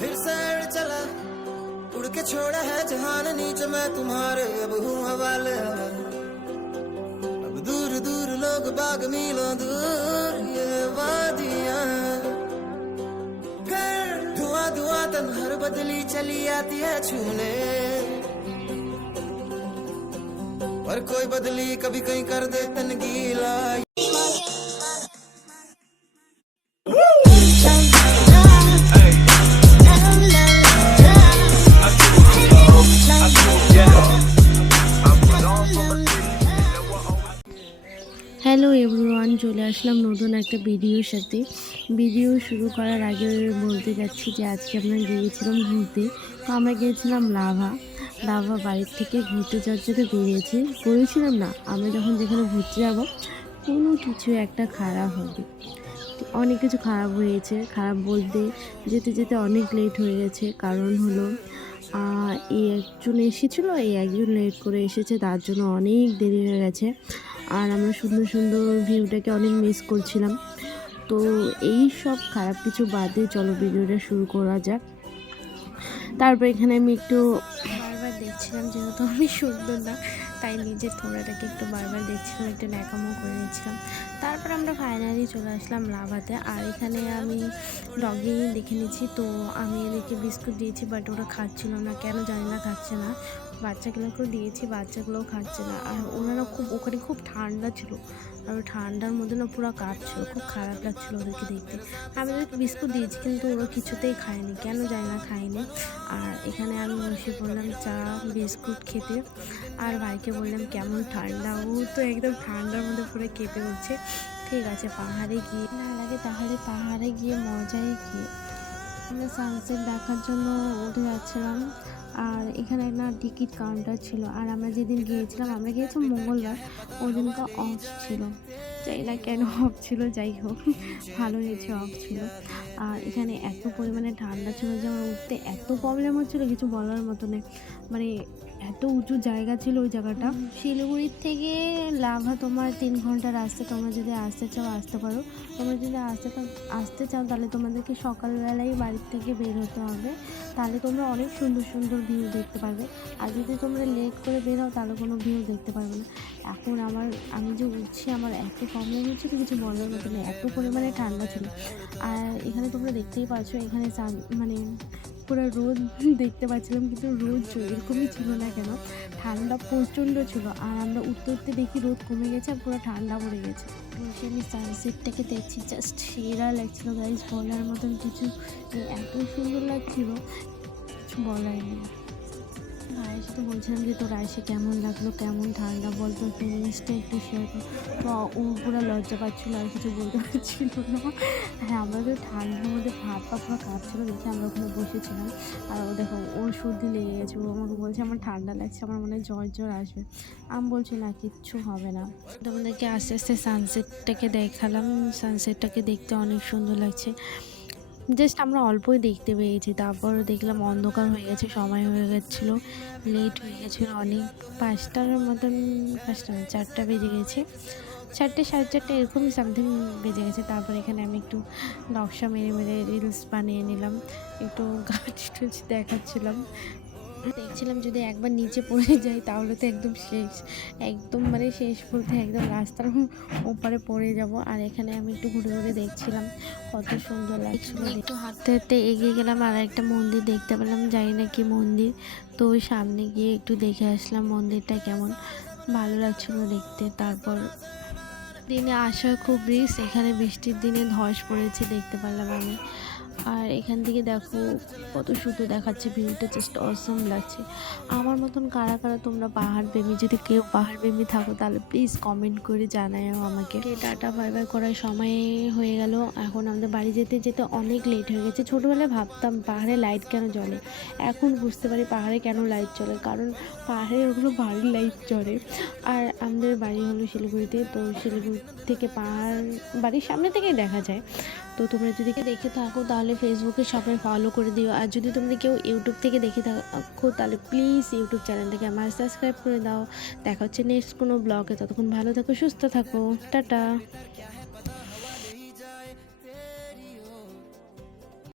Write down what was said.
फिर सैर चला, उड़ के छोड़ा है जहान नीचे मैं तुम्हारे, अब हूँ हवाले। अब दूर दूर लोग बाग मीलों दूर ये वादियां, फिर धुआं धुआं तन्हार बदली चली आती है छूने, पर कोई बदली कभी कहीं कर दे तन गीला। হ্যালো এভরিওয়ান, চলে আসলাম নতুন একটা ভিডিওর সাথে। ভিডিও শুরু করার আগে বলতে যাচ্ছি যে আজকে আমরা গিয়েছিলাম ঘুরতে। তো আমরা গিয়েছিলাম লাভা বাড়ির থেকে ঘুরতে যাওয়ার জন্য বলেছিলাম না আমরা যখন যেখানে ঘুরতে যাব কোনো কিছু একটা খারাপ হবে। অনেক কিছু খারাপ হয়েছে, খারাপ বলতে যেতে যেতে অনেক লেট হয়ে গেছে। কারণ হলো এই একজন এসেছিলো, এই একজন লেট করে এসেছে, তার জন্য অনেক দেরি হয়ে গেছে। আর আমরা সুন্দর সুন্দর ভিউটাকে অনেক মিস করছিলাম। তো এই সব খারাপ কিছু বাদে চলো ভিডিওটা শুরু করা যাক। তারপর এখানে আমি একটু বারবার দেখছিলাম, যেহেতু আমি সুন্দর না তাই নিজের থোড়াটাকে একটু বারবার দেখছিলাম, একটু ন্যাকামো করে নিচ্ছিলাম। তারপর আমরা ফাইনালি চলে আসলাম লাভাতে। আর এখানে আমি ডগি দেখে নিচ্ছি, তো আমি এদেরকে বিস্কুট দিয়েছি, বাট ওরা খাচ্ছিল না, কেন জানি না খাচ্ছে না। বাচ্চাগুলোকেও দিয়েছি, বাচ্চাগুলোও খাচ্ছে না। আর ওনারা ওখানে খুব ঠান্ডা ছিল, আর ওই ঠান্ডার মধ্যে না পুরো কাঁপছিল, খুব খারাপ লাগছিলো ওদেরকে দেখতে। আমি ওদেরকে বিস্কুট দিয়েছি কিন্তু ওরা কিছুতেই খায়নি, কেন জানি না খায়নি। আর এখানে আমি বসে পড়লাম চা বিস্কুট খেতে। আর ভাইকে বললাম কেমন ঠান্ডা, ও তো একদম ঠান্ডার মধ্যে পুরো কেঁপে উঠছে। ঠিক আছে, পাহাড়ে গিয়ে না লাগে তাহলে পাহাড়ে গিয়ে মজাই কি। আমরা সানসেট দেখার জন্য উঠে যাচ্ছিলাম। আর এখানে একটা টিকিট কাউন্টার ছিল। আর আমরা যেদিন গিয়েছিলাম, আমরা গিয়েছিলাম মঙ্গলবার, ওই দিনকে অফ ছিল, যাই না কেন অফ ছিল, যাই হোক ভালো হয়েছে অফ ছিল। আর এখানে এত পরিমাণে ঠান্ডা ছিল যে আমার উঠতে এত প্রবলেম হচ্ছিলো কিছু বলার মতো নেই। মানে এত উঁচু জায়গা ছিল ওই জায়গাটা। শিলিগুড়ির থেকে লাভা তোমার 3 ঘন্টা রাস্তা। তোমরা যদি আসতে চাও আসতে পারো, তোমরা যদি আসতে চাও তাহলে তোমাদেরকে সকালবেলাই বাড়ির থেকে বের হতে হবে, তাহলে তোমরা অনেক সুন্দর সুন্দর ভিউ দেখতে পারবে। আর যদি তোমরা লেট করে বের হও তাহলে কোনো ভিউ দেখতে পারবে না। এখন আমি যে উঠছি আমার এত প্রবলেম হচ্ছে তো কিছু বলার মতো নেই, এত পরিমাণে ঠান্ডা ছিল। আর এখানে তোমরা দেখতেই পাচ্ছ, এখানে মানে পুরো রোদ দেখতে পাচ্ছিলাম, কিন্তু রোদ এরকমই ছিল না কেন, ঠান্ডা প্রচণ্ড ছিল। আর আমরা উঠতে উঠতে দেখি রোদ কমে গেছে আর পুরো ঠান্ডা পড়ে গেছে। বসে আমি সানসেটটাকে দেখছি, জাস্ট সেরা লাগছিলো গাইজ, বলার মতন কিছু, এত সুন্দর লাগছিলো কিছু বলার নেই। ভাইয়ের সাথে বলছিলাম যে তোর এসে কেমন লাগলো, কেমন ঠান্ডা, বল তোর ফিলিংসটা একটু শেয়ার কর। তো ও পুরো লজ্জা পাচ্ছিলো, আর কিছু বলতে পারছিল না। হ্যাঁ, আমরা তো ঠান্ডার মধ্যে ভাত পা পুরো কাঁপছিলো দেখে আমরা ওখানে বসেছিলাম। আর ও দেখো ওর সর্দি লেগে গেছে, ও আমাকে বলছে আমার ঠান্ডা লাগছে, আমার মনে হয় জ্বর আসবে। আমি বলছি না, কিচ্ছু হবে না। তোমাদেরকে আস্তে আস্তে সানসেটটাকে দেখালাম, সানসেটটাকে দেখতে অনেক সুন্দর লাগছে। জাস্ট আমরা অল্পই দেখতে পেয়েছি, তারপর দেখলাম অন্ধকার হয়ে গেছে, সময় হয়ে গেছিলো, লেট হয়ে গেছিলো অনেক। 5টার মতন, 5টা না 4টা বেজে গেছে, 4টে 4:30 এরকমই সামথিং বেজে গেছে। তারপর এখানে আমি একটু নকশা মেরে মেরে রিলস বানিয়ে নিলাম, একটু গাছ টুছ দেখাচ্ছিলাম। দেখছিলাম যদি একবার নিচে পড়ে যাই তাহলে তো একদম শেষ, একদম মানে শেষ বলতে একদম রাস্তার ওপারে পড়ে যাব। আর এখানে আমি একটু ঘুরে ঘুরে দেখছিলাম, কত সুন্দর লাগছিলো। একটু হাঁটতে হাঁটতে এগিয়ে গেলাম, আর একটা মন্দির দেখতে পেলাম, জানি না কি মন্দির। তো ওই সামনে গিয়ে একটু দেখে আসলাম মন্দিরটা কেমন, ভালো লাগছিলো দেখতে। তারপর দিনে আসা খুব রিস্ক, এখানে বৃষ্টির দিনে ধস পড়েছে দেখতে পারলাম আমি। আর এখান থেকে দেখো কত সুন্দর দেখাচ্ছে ভিউটা, জাস্ট অসম লাগছে। আমার মতন কারা কারা তোমরা পাহাড় প্রেমী, যদি কেউ পাহাড় প্রেমী থাকো তাহলে প্লিজ কমেন্ট করে জানাও আমাকে। টাটা বাই বাই করার সময় হয়ে গেল, এখন আমাদের বাড়ি যেতে যেতে অনেক লেট হয়ে গেছে। ছোটোবেলায় ভাবতাম পাহাড়ে লাইট কেন জ্বলে, এখন বুঝতে পারি পাহাড়ে কেন লাইট জ্বলে, কারণ পাহাড়ে ওগুলো বাড়ির লাইট জ্বলে। আর আমাদের বাড়ি হলো শিলিগুড়িতে, তো শিলিগুড়ি থেকে পাহাড় বাড়ির সামনে থেকেই দেখা যায়। তো তোমরা যদি দেখে থাকো তাহলে ফেসবুকে সবাই ফলো করে দিও, আর যদি তোমরা কেউ ইউটিউব থেকে দেখে থাকো তাহলে প্লিজ ইউটিউব চ্যানেলটাকে আমার সাবস্ক্রাইব করে দাও। দেখা হচ্ছে নেক্সট কোনো ব্লগে, ততক্ষণ ভালো থাকো, সুস্থ থাকো, টাটা।